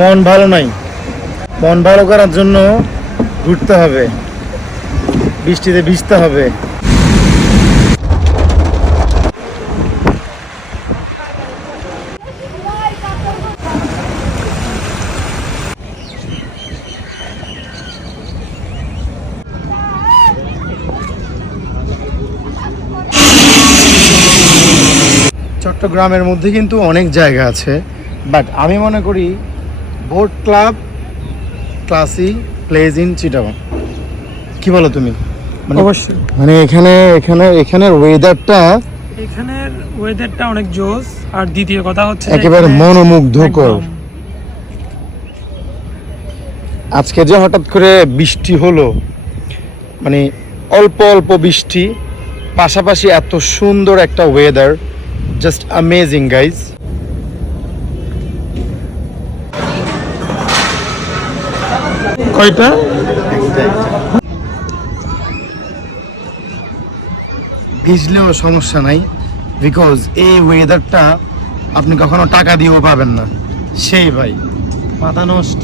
মন ভালো নাই, মন ভালো করার জন্য ঘুরতে হবে, বৃষ্টিতে ভিজতে হবে। চট্টগ্রামের মধ্যে কিন্তু অনেক জায়গা আছে, বাট আমি মনে করি boat club classy place in Chittagong. কি বলো তুমি? অবশ্যই মানে এখানের এখানের ওয়েদারটা অনেক জোস। আর দ্বিতীয় কথা হচ্ছে একেবারে মনোমুগ্ধকর। আজকে যে হঠাৎ করে বৃষ্টি হলো, মানে অল্প অল্প বৃষ্টি, পাশাপাশি এত সুন্দর একটা ওয়েদার, জাস্ট অ্যামেজিং গাইজ। কয়টা ভিজলেও সমস্যা নাই, বিকজ এই ওয়েদারটা আপনি কখনো টাকা দিয়েও পাবেন না। সেই ভাই মাথা নষ্ট।